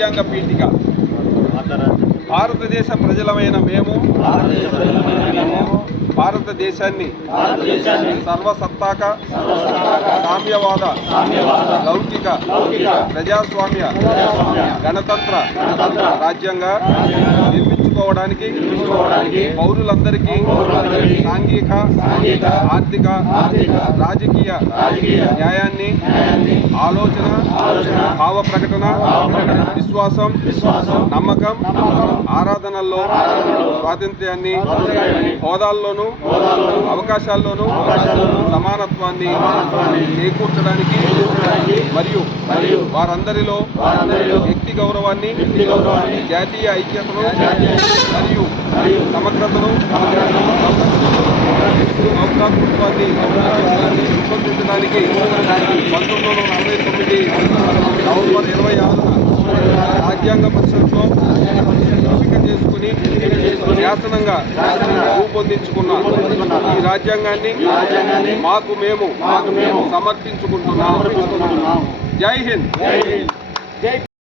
రాజ్యాంగ పీఠిక భారతదేశ ప్రజలమైన మేము భారతదేశాన్ని సర్వసత్తాక సామ్యవాద లౌకిక ప్రజాస్వామ్య గణతంత్ర రాజ్యంగా నిర్మించుకోవడానికి పౌరులందరికీ సాంఘిక ఆర్థిక రాజకీయ న్యాయాన్ని ఆలోచన భావ ప్రకటన విశ్వాసం నమ్మకం ఆరాధనల్లో స్వాతంత్ర్యాన్ని హోదాల్లోనూ అవకాశాల్లోనూ సమానత్వాన్ని చేకూర్చడానికి మరియు వారందరిలో వ్యక్తి గౌరవాన్ని జాతీయ ఐక్యతను మరియు సమగ్రతను సౌభ్రాతృత్వాన్ని రూపొందించడానికి 1949 నవంబర్ 26న రాజ్యాంగ పరిషత్లో ఎంపిక చేసుకుని శాసనంగా రూపొందించుకున్న ఈ రాజ్యాంగాన్ని మాకు మేము సమర్పించుకుంటున్నాం. జై హింద్.